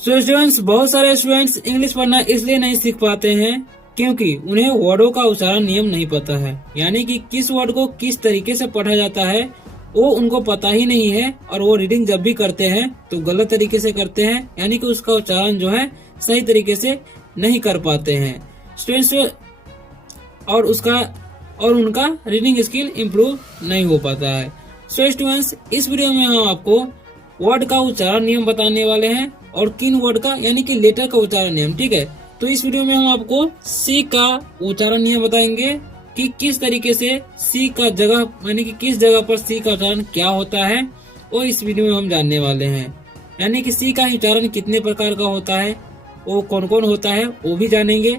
So students, बहुत सारे students English पढ़ना इसलिए नहीं सीख पाते हैं क्योंकि उन्हें वर्डों का उच्चारण नियम नहीं पता है, यानी कि किस वर्ड को किस तरीके से पढ़ा जाता है वो उनको पता ही नहीं है। और वो रीडिंग जब भी करते हैं तो गलत तरीके से करते हैं, यानी कि उसका उच्चारण जो है सही तरीके से नहीं कर पाते हैं स्टूडेंट्स, और उनका रीडिंग स्किल इम्प्रूव नहीं हो पाता है। सो स्टूडेंट्स, इस वीडियो में हम आपको वर्ड का उच्चारण नियम बताने वाले हैं और किन वर्ड का यानी कि लेटर का उच्चारण नियम। ठीक है, तो इस वीडियो में हम आपको सी का उच्चारण नियम बताएंगे कि किस तरीके से सी का जगह यानी कि किस जगह पर सी का उच्चारण क्या होता है, वो इस वीडियो में हम जानने वाले हैं। यानी कि सी का उच्चारण कितने प्रकार का होता है, वो कौन कौन होता है, वो भी जानेंगे।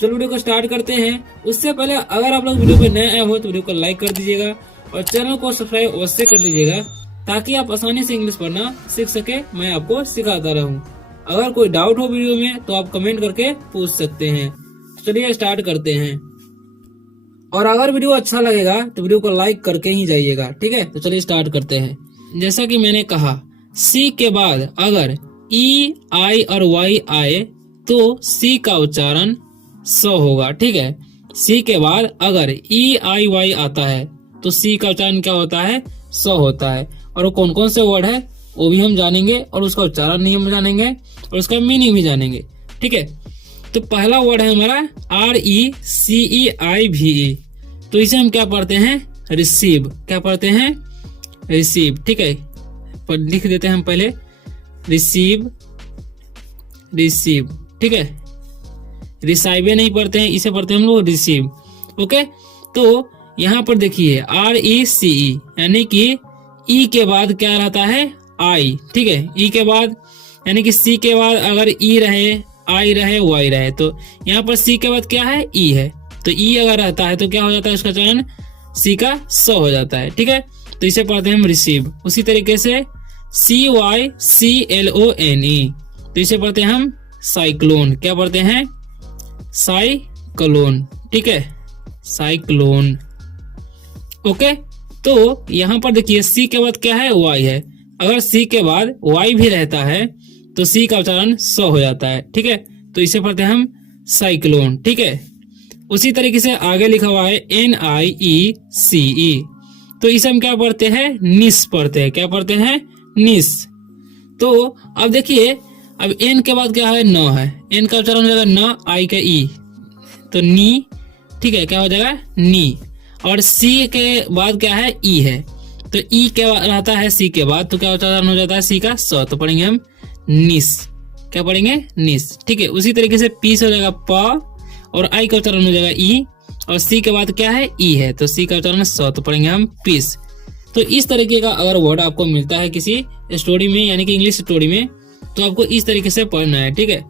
चलो वीडियो को स्टार्ट करते हैं। उससे पहले अगर आप लोग वीडियो पे नए आए हो तो वीडियो को लाइक कर दीजिएगा और चैनल को सब्सक्राइब अवश्य कर लीजिएगा ताकि आप आसानी से इंग्लिश पढ़ना सीख सके, मैं आपको सिखाता रहूं। अगर कोई डाउट हो वीडियो में तो आप कमेंट करके पूछ सकते हैं। चलिए स्टार्ट करते हैं। और अगर वीडियो अच्छा लगेगा तो वीडियो को लाइक करके ही जाइएगा। ठीक है, तो चलिए स्टार्ट करते हैं। जैसा कि मैंने कहा, सी के बाद अगर ई आई और वाई आए तो सी का उच्चारण सो होगा। ठीक है, सी के बाद अगर ई आई वाई आता है तो सी का उच्चारण क्या होता है, सो होता है। और वो कौन कौन से वर्ड है वो भी हम जानेंगे और उसका उच्चारण नियम जानेंगे और उसका मीनिंग भी जानेंगे। ठीक है, तो पहला वर्ड है हमारा RECEIVE। तो इसे हम क्या पढ़ते हैं, रिसीव। क्या पढ़ते हैं, रिसीव। ठीक है, पर लिख देते हैं हम पहले रिसीव, रिसीव। ठीक है, रिसाइवे नहीं पढ़ते हैं, इसे पढ़ते हैं हम लोग रिसीव। ओके, तो यहाँ पर देखिए RECE यानी कि ई के बाद क्या रहता है, आई। ठीक है, ई के बाद यानी कि सी के बाद अगर ई रहे, आई रहे, वाई रहे, तो यहाँ पर सी के बाद क्या है, ई है। तो ई अगर रहता है तो क्या हो जाता है, उसका चलन सी का सो हो जाता है। ठीक है, तो इसे पढ़ते हैं हम रिसीव। उसी तरीके से CYCLONE, तो इसे पढ़ते हैं हम साइक्लोन। क्या पढ़ते हैं, साइक्लोन। ठीक है, साइक्लोन। ओके, तो यहाँ पर देखिए सी के बाद क्या है, वाई है। अगर सी के बाद वाई भी रहता है तो सी का उच्चारण सो हो जाता है। ठीक है, तो इसे पढ़ते हैं हम साइक्लोन। ठीक है, उसी तरीके से आगे लिखा हुआ है NIECE, तो इसे हम क्या पढ़ते हैं, निस पढ़ते हैं। क्या पढ़ते हैं, निस। तो अब देखिए, अब एन के बाद क्या है, न है। एन का उच्चारण हो जाएगा न, आई का ई, तो नी। ठीक है, क्या हो जाएगा, नी। और सी के बाद क्या है, ई है। तो ई के रहता है सी के बाद, तो क्या उच्चारण हो जाता है सी का स, तो पढ़ेंगे हम निस। क्या पढ़ेंगे, निस। ठीक है, उसी तरीके से पी से हो जाएगा प, और आई का उच्चारण हो जाएगा ई, और सी के बाद क्या है, ई है, तो सी का उच्चारण स, तो पढ़ेंगे हम पीस। तो इस तरीके का अगर वर्ड आपको मिलता है किसी स्टोरी में यानी कि इंग्लिश स्टोरी में, तो आपको इस तरीके से पढ़ना है। ठीक है,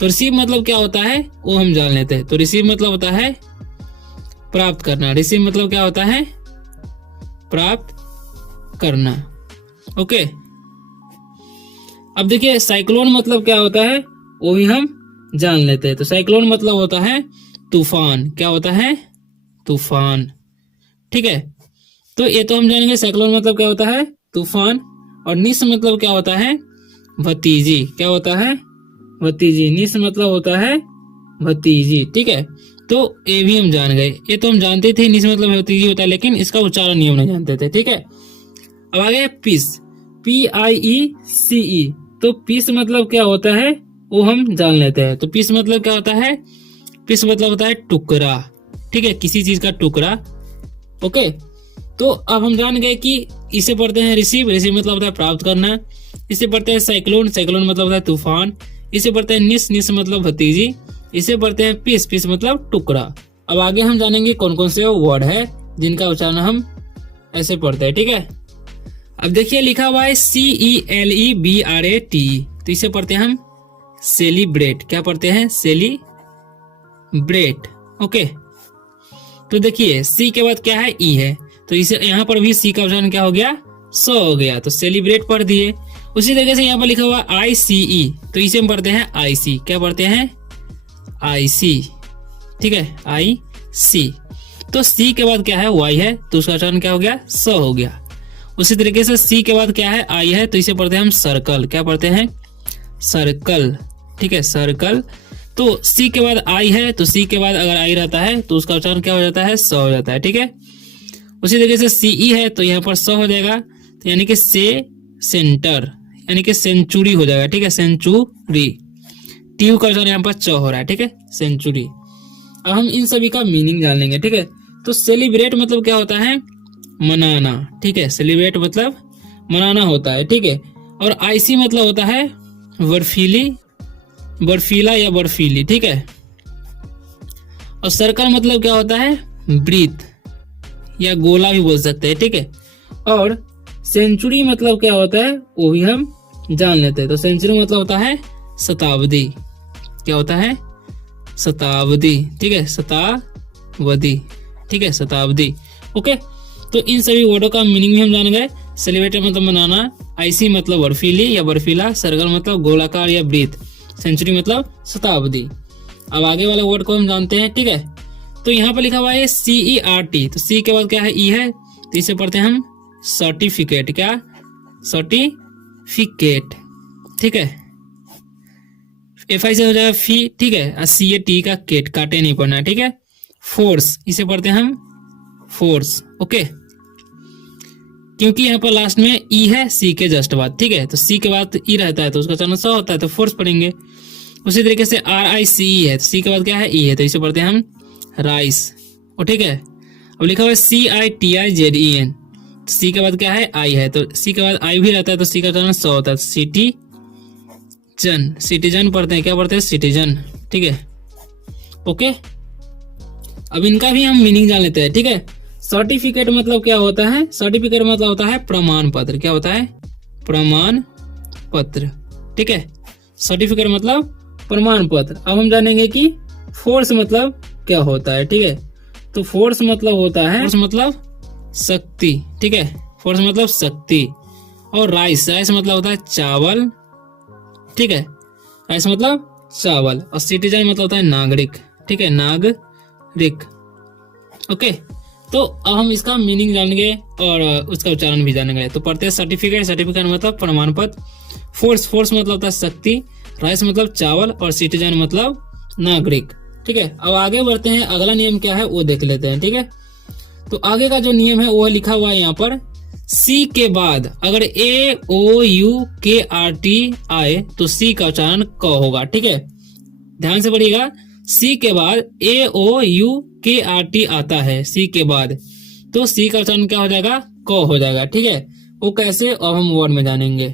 तो रिसीव मतलब क्या होता है वो हम जान लेते हैं। तो रिसीव मतलब होता है प्राप्त करना। रिसीव मतलब क्या होता है, प्राप्त करना। ओके, अब देखिए साइक्लोन मतलब क्या होता है वो भी हम जान लेते हैं। तो साइक्लोन मतलब होता है तूफान। क्या होता है, तूफान। ठीक है, तो ये तो हम जानेंगे साइक्लोन मतलब क्या होता है, तूफान। और निस मतलब क्या होता है, भतीजी। क्या होता है, भतीजी। निस मतलब होता है भतीजी। ठीक है, तो ये भी हम जान गए। ये तो हम जानते थे निस मतलब भतीजी होता है, लेकिन इसका उच्चारण नहीं हम नहीं जानते थे। ठीक है, अब आगे पीस, PIECE। तो पीस मतलब क्या होता है वो हम जान लेते हैं। तो पीस मतलब क्या होता है, पीस मतलब होता है टुकड़ा। ठीक है, किसी चीज का टुकड़ा। ओके, तो अब हम जान गए कि इसे पढ़ते हैं रिसीव। रिसीव मतलब होता है प्राप्त करना। इसे पढ़ते हैं साइक्लोन। साइक्लोन मतलब होता है तूफान। इसे पढ़ते हैं निस। निस मतलब भतीजी। इसे पढ़ते हैं पीस। पीस मतलब टुकड़ा। अब आगे हम जानेंगे कौन कौन से वर्ड है जिनका उच्चारण हम ऐसे पढ़ते हैं। ठीक है, अब देखिए लिखा हुआ है CELEBRATE, तो इसे पढ़ते हैं हम सेलिब्रेट। क्या पढ़ते हैं, सेलिब्रेट। ओके, तो देखिए सी के बाद क्या है, ई है, तो इसे यहाँ पर भी सी का उच्चारण क्या हो गया, सो हो गया, तो सेलिब्रेट पढ़ दिए। उसी तरीके से यहाँ पर लिखा हुआ ICE, तो इसे हम पढ़ते हैं IC। क्या पढ़ते हैं, IC। ठीक है, IC। तो सी के बाद क्या है, वाई है, तो उसका उच्चारण क्या हो गया, सो हो गया। उसी तरीके से सी के बाद क्या है, आई है, तो इसे पढ़ते हैं हम सर्कल। क्या पढ़ते हैं, सर्कल, ठीक है, सर्कल। तो सी के बाद आई है, तो सी के बाद अगर आई रहता है तो उसका उच्चारण क्या हो जाता है, स हो जाता है, ठीक है। उसी तरीके से सीई है तो यहाँ पर स हो जाएगा, तो यानी कि से सेंटर, यानी कि सेंचुरी हो जाएगा, ठीक है, सेंचुरी। टी का उच्चारण यहाँ पर च हो रहा है, ठीक है, सेंचुरी। अब हम इन सभी का मीनिंग जान लेंगे, ठीक है। तो सेलिब्रेट मतलब क्या होता है, मनाना, ठीक है, सेलिब्रेट मतलब मनाना होता है, ठीक है। और आईसी मतलब होता है बर्फीली, बर्फीला या बर्फीली, ठीक है। और सर्कल मतलब क्या होता है, ब्रीथ या गोला भी बोल सकते हैं, ठीक है। और सेंचुरी मतलब क्या होता है वो भी हम जान लेते हैं। तो सेंचुरी मतलब होता है शताब्दी, क्या होता है, शताब्दी, ठीक है, शताब्दी, ठीक है, शताब्दी। ओके, तो इन सभी वर्डों का मीनिंग भी हम जान गए। सेलिब्रेट मतलब मनाना, आईसी मतलब बर्फीली या बर्फीला, सर्कल मतलब गोलाकार या ब्रीथ, सेंचुरी मतलब शताब्दी। अब आगे वाले वर्ड को हम जानते हैं, ठीक है। तो यहाँ पर लिखा हुआ है CERT, तो सी के बाद क्या है, ई है, तो इसे पढ़ते हैं हम सर्टिफिकेट, क्या, सर्टिफिकेट, ठीक है। FI से हो जाएगा फी, ठीक है, और CAT का केट, काटे नहीं पढ़ना है, ठीक है। फोर्स, इसे पढ़ते हैं हम फोर्स, ओके, क्योंकि यहाँ पर लास्ट में ई है सी के जस्ट बाद, ठीक है। तो सी के बाद ई रहता है तो उसका उच्चारण स होता है, तो फोर्स पढ़ेंगे। उसी तरीके से RICE है, तो सी के बाद क्या है, ई है, तो इसे पढ़ते हैं हम राइस, और ठीक है। अब लिखा हुआ है CITIZEN, तो सी के बाद क्या है, आई है, तो सी के बाद आई भी रहता है, तो सी का उच्चारण स होता है, सिटीजन, सिटीजन पढ़ते हैं, क्या पढ़ते हैं, सिटीजन, ठीक है, ओके। अब इनका भी हम मीनिंग जान लेते हैं, ठीक है। सर्टिफिकेट मतलब क्या होता है, सर्टिफिकेट मतलब होता है प्रमाण पत्र, क्या होता है, प्रमाण पत्र, ठीक है। सर्टिफिकेट मतलब प्रमाण पत्र। अब हम जानेंगे कि फोर्स मतलब क्या होता है, ठीक है। तो फोर्स मतलब होता है, फोर्स मतलब शक्ति, ठीक है, फोर्स मतलब शक्ति। और राइस, राइस मतलब होता है चावल, ठीक है, राइस मतलब चावल। और सिटीजन मतलब होता है नागरिक, ठीक है, नागरिक, ओके। तो अब हम इसका मीनिंग जानेंगे और उसका उच्चारण भी जानेंगे। तो पढ़ते हैं सर्टिफिकेट, सर्टिफिकेट मतलब प्रमाण पत्र। फोर्स, फोर्स मतलब होता है शक्ति। राइस मतलब चावल, और सिटीजन मतलब नागरिक, ठीक है। अब आगे बढ़ते हैं, अगला नियम क्या है वो देख लेते हैं, ठीक है। तो आगे का जो नियम है वो लिखा हुआ है यहाँ पर, सी के बाद अगर AOUKRT आए तो सी का उच्चारण क होगा, ठीक है, ध्यान से पढ़िएगा। सी के बाद AOUKRT आता है, सी के बाद, तो सी का उच्चारण क्या हो जाएगा, क हो जाएगा, ठीक है। वो कैसे, अब हम वर्ड में जानेंगे।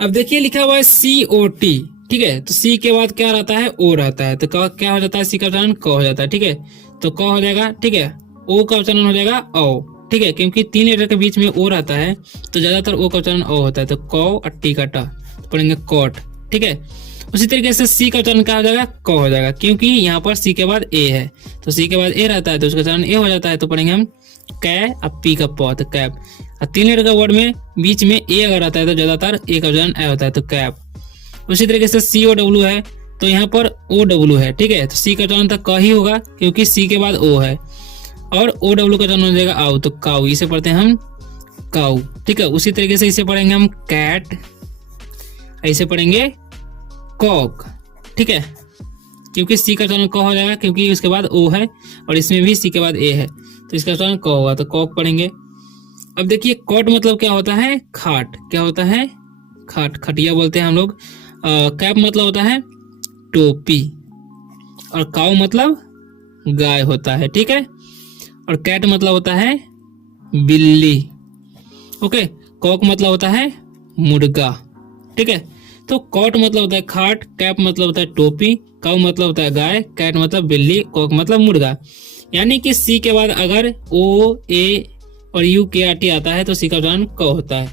अब देखिए लिखा हुआ है COT, ठीक है, तो सी के बाद क्या रहता है, ओ रहता है, तो क्या हो जाता है, सी का उच्चारण क हो जाता है, ठीक है। तो क हो जाएगा, ठीक है। ओ का उच्चारण हो जाएगा औ, ठीक है, क्योंकि 3 लेटर के बीच में ओ रहता है तो ज्यादातर ओ का उच्चारण ओ होता है, तो कौ अट्टी का ट, तो पढ़ेंगे कोट, ठीक है। उसी तरीके से सी का उच्चारण क्या हो जाएगा, क हो जाएगा, क्योंकि यहाँ पर सी के बाद ए है, तो सी के बाद ए रहता है तो उसका उच्चारण ए हो जाता है, तो पढ़ेंगे हम कै अब पी का प, तो कैप। और 3 लेटर का वर्ड में बीच में ए अगर आता है तो ज्यादातर ए का उच्चारण ए होता है, तो कैप। उसी तरीके से COW है, तो यहाँ पर OW है, ठीक है, तो सी का उच्चारण तो क ही होगा क्योंकि सी के बाद ओ है, और OW का उच्चारण हो जाएगा आउ, तो काउ, इसे पढ़ते हैं हम काउ, ठीक है। उसी तरीके से इसे पढ़ेंगे हम कैट, ऐसे पढ़ेंगे कॉक, ठीक है, क्योंकि सी का उच्चारण क हो जाएगा क्योंकि उसके बाद ओ है, और इसमें भी सी के बाद ए है, तो इसका उच्चारण क होगा, तो कॉक पढ़ेंगे। अब देखिए कॉट मतलब क्या होता है, खाट, क्या होता है, खाट, खटिया बोलते हैं हम लोग। कैप मतलब होता है टोपी, और काउ मतलब गाय होता है, ठीक है। और कैट मतलब होता है बिल्ली, ओके। कॉक मतलब होता है मुर्गा, ठीक है। तो कॉट मतलब होता है खाट, कैप मतलब होता है टोपी, काउ मतलब होता है गाय, कैट मतलब बिल्ली, कॉक मतलब मुर्गा। यानी कि सी के बाद अगर ओ, ए और UKRT आता है तो सी का उच्चारण क होता है।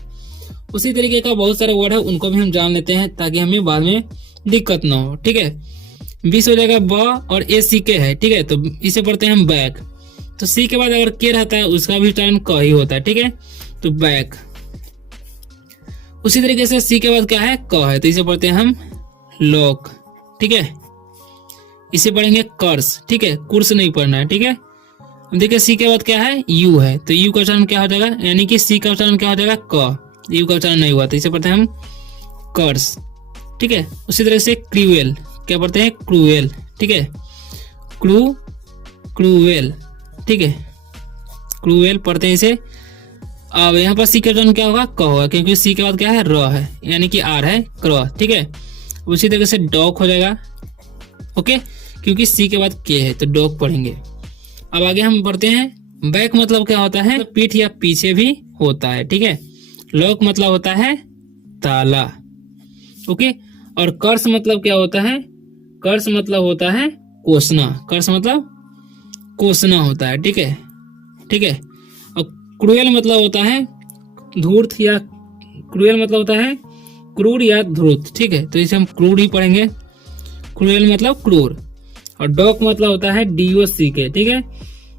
उसी तरीके का बहुत सारे वर्ड है, उनको भी हम जान लेते हैं ताकि हमें बाद में दिक्कत ना हो, ठीक है। 20 हो जाएगा ब, और ACK है, ठीक है, तो इसे पढ़ते हैं हम बैक। तो सी के बाद अगर के रहता है उसका भी उच्चारण क ही होता है, ठीक है, तो बैक। उसी तरीके से सी के बाद क्या है, क है, तो इसे पढ़ते हैं हम लॉक, ठीक है। इसे पढ़ेंगे कर्स, ठीक है, कुर्स नहीं पढ़ना है, ठीक है। अब देखिए सी के बाद क्या है, यू है, तो यू का उच्चारण क्या हो जाएगा, यानी कि सी का उच्चारण क्या हो जाएगा, क, यू का उच्चारण नहीं हुआ, तो इसे पढ़ते हैं हम कर्स, ठीक है। उसी तरह से क्रूएल, क्या पढ़ते हैं? क्रूएल, ठीक है। क्रूएल, ठीक है, क्रूएल पढ़ते हैं इसे। अब यहाँ पर सी का उच्चारण क्या होगा? क होगा, क्योंकि सी के बाद क्या है? र है, यानी कि आर है, क्र, ठीक है। उसी तरह से डॉग हो जाएगा, ओके, क्योंकि सी के बाद के है तो डॉग पढ़ेंगे। अब आगे हम पढ़ते हैं बैक मतलब क्या होता है? पीठ या पीछे भी होता है, ठीक है। लॉक मतलब होता है ताला, ओके। और कर्स मतलब क्या होता है? कर्स मतलब होता है कोसना, कर्स मतलब कोसना होता है, ठीक है, ठीक है। और क्रूएल मतलब होता है धूर्त या क्रूएल मतलब होता है क्रूर या धूर्त, ठीक है। तो इसे हम क्रूर ही पढ़ेंगे, क्रूएल मतलब क्रूर। और डॉग मतलब होता है DOCK, ठीक है।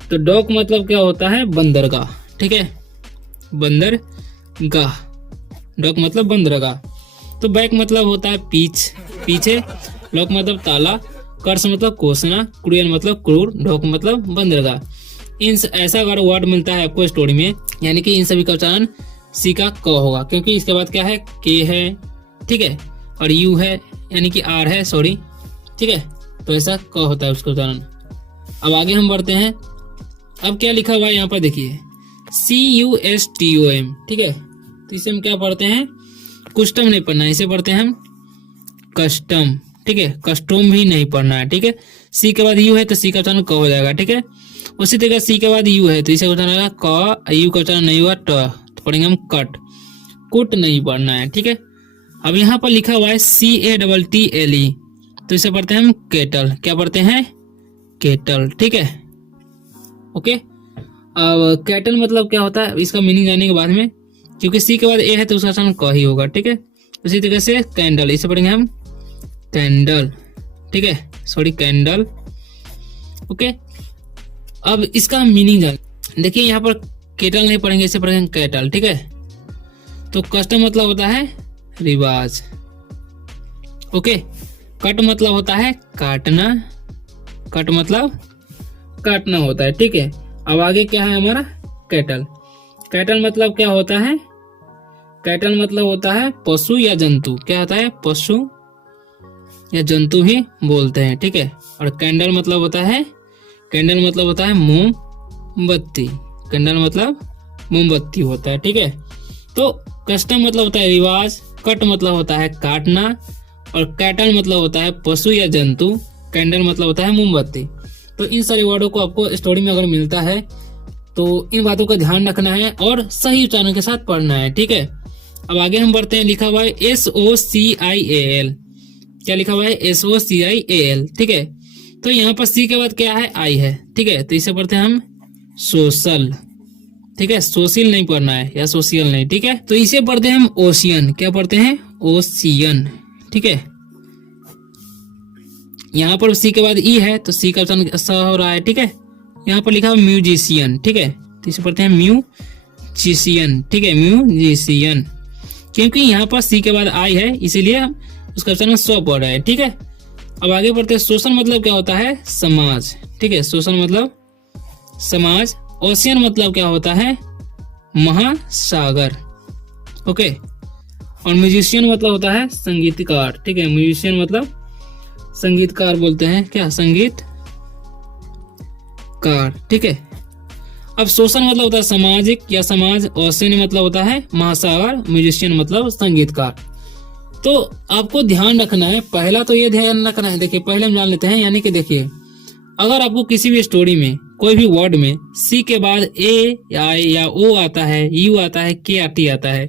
तो डॉग मतलब क्या होता है? बंदरगाह, ठीक है, बंदरगाह, डॉग मतलब बंदरगाह। तो बैक मतलब होता है पीछे, लॉक मतलब ताला, कर्स मतलब कोसना, क्रूएल मतलब क्रूर, डॉग मतलब बंदरगाह। इन ऐसा अगर वर्ड मिलता है आपको स्टोरी में, यानी कि इन सभी का उच्चारण सी का क होगा, क्योंकि इसके बाद क्या है? के है, ठीक है, और यू है, यानी कि आर है, सॉरी, ठीक है। तो ऐसा क होता है उसका उच्चारण। अब आगे हम बढ़ते हैं। अब क्या लिखा हुआ है यहाँ पर देखिए, CUSTOM, ठीक है। तो इसे हम क्या पढ़ते हैं? कुस्टम नहीं पढ़ना है, इसे पढ़ते हैं हम कस्टम, ठीक है। कस्टोम भी नहीं पढ़ना है, ठीक है। सी के बाद यू है तो सी का उच्चारण क हो जाएगा, ठीक है। उसी तरह सी के बाद यू है तो इसे उच्चारण आएगा क, यू का उच्चारण नहीं हुआ ट, तो पढ़ेंगे हम कट, कुट नहीं पढ़ना है, ठीक है। अब यहाँ पर लिखा हुआ है CATTLE, तो इसे पढ़ते हैं हम केटल, क्या पढ़ते हैं? केटल, ठीक है, ओके। अब कैटल मतलब क्या होता है? इसका मीनिंग जानने के बाद में, क्योंकि सी के बाद ए है तो उसका उच्चारण क ही होगा, ठीक है। उसी तरह से कैंडल, इसे पढ़ेंगे हम कैंडल, ठीक है, सॉरी कैंडल, ओके। अब इसका मीनिंग जान, देखिए यहाँ पर केटल नहीं पढ़ेंगे, इसे पढ़ेंगे कैटल, ठीक है। तो कस्टम मतलब होता है रिवाज, ओके। कट मतलब होता है काटना, कट मतलब काटना होता है, ठीक है। अब आगे क्या है हमारा? कैटल, कैटल मतलब क्या होता है? कैटल मतलब होता है पशु या जंतु, क्या होता है? पशु या जंतु ही बोलते हैं, ठीक है। और कैंडल मतलब होता है, कैंडल मतलब होता है मोमबत्ती, कैंडल मतलब मोमबत्ती होता है, ठीक है। तो कस्टम मतलब होता है रिवाज, कट मतलब होता है काटना, और कैटल मतलब होता है पशु या जंतु, कैंडल मतलब होता है मोमबत्ती। तो इन सारे वर्डों को आपको स्टोरी में अगर मिलता है तो इन बातों का ध्यान रखना है और सही उच्चारण के साथ पढ़ना है, ठीक है। अब आगे हम बढ़ते हैं। लिखा हुआ है SOCIAL, क्या लिखा हुआ है? SOCIAL, ठीक है। तो यहाँ पर सी के बाद क्या है? आई है, ठीक है। तो इसे पढ़ते हैं हम सोशल, ठीक है, सोशल नहीं पढ़ना है या सोशियल नहीं, ठीक है। तो इसे पढ़ते हैं हम ओशियन, क्या पढ़ते हैं? ओशियन, ठीक है। यहाँ पर सी के बाद ई है तो सी का उच्चारण स हो रहा है, ठीक है। यहाँ पर लिखा है म्यूजिशियन, ठीक है। तो इसे पढ़ते हैं म्यूजिशियन, ठीक है, म्यूजिशियन। क्योंकि यहाँ पर सी के बाद आई है इसीलिए हम उसका उच्चारण स पढ़ रहे हैं, ठीक है। अब आगे बढ़ते हैं। सोशल मतलब क्या होता है? समाज, ठीक है, सोशल मतलब समाज। ओशियन मतलब क्या होता है? महासागर, ओके। और म्यूजिशियन मतलब होता है संगीतकार, ठीक है। म्यूजिशियन मतलब संगीतकार बोलते हैं, क्या? संगीतकार, ठीक है। अब सोशल मतलब होता है सामाजिक या समाज, ओशियन मतलब होता है महासागर, म्यूजिशियन मतलब संगीतकार। तो आपको ध्यान रखना है, पहला तो ये ध्यान रखना है, देखिए पहले हम जान लेते हैं। यानी कि देखिए अगर आपको किसी भी स्टोरी में कोई भी वर्ड में सी के बाद ए या आई या ओ आता है, यू आता है, के आती आता है,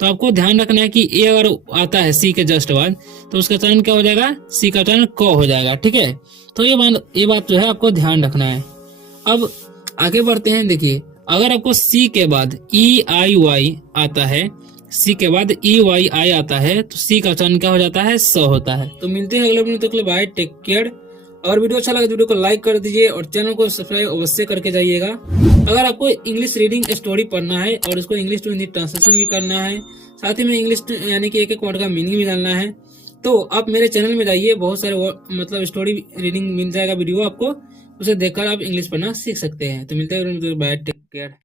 तो आपको ध्यान रखना है कि ए अगर आता है सी के जस्ट बाद तो उसका उच्चारण क्या हो जाएगा? सी का उच्चारण क हो जाएगा, ठीक है। तो ये बात जो है आपको ध्यान रखना है। अब आगे बढ़ते हैं। देखिए अगर आपको सी के बाद ई आई वाई आता है, सी के बाद ई वाई आई आता है तो सी का उच्चारण क्या हो जाता है? स होता है। तो मिलते हैं अगले वीडियो तक के लिए, बाय, टेक केयर। और वीडियो अच्छा लगे तो वीडियो को लाइक कर दीजिए और चैनल को सब्सक्राइब अवश्य करके जाइएगा। अगर आपको इंग्लिश रीडिंग स्टोरी पढ़ना है और इसको इंग्लिश टू हिंदी ट्रांसलेशन भी करना है, साथ ही में इंग्लिश यानी कि एक एक वर्ड का मीनिंग भी जानना है, तो आप मेरे चैनल में जाइए। बहुत सारे मतलब स्टोरी रीडिंग मिल जाएगा वीडियो आपको, उसे देखकर आप इंग्लिश पढ़ना सीख सकते हैं। तो मिलते हैं, बाय, टेक केयर।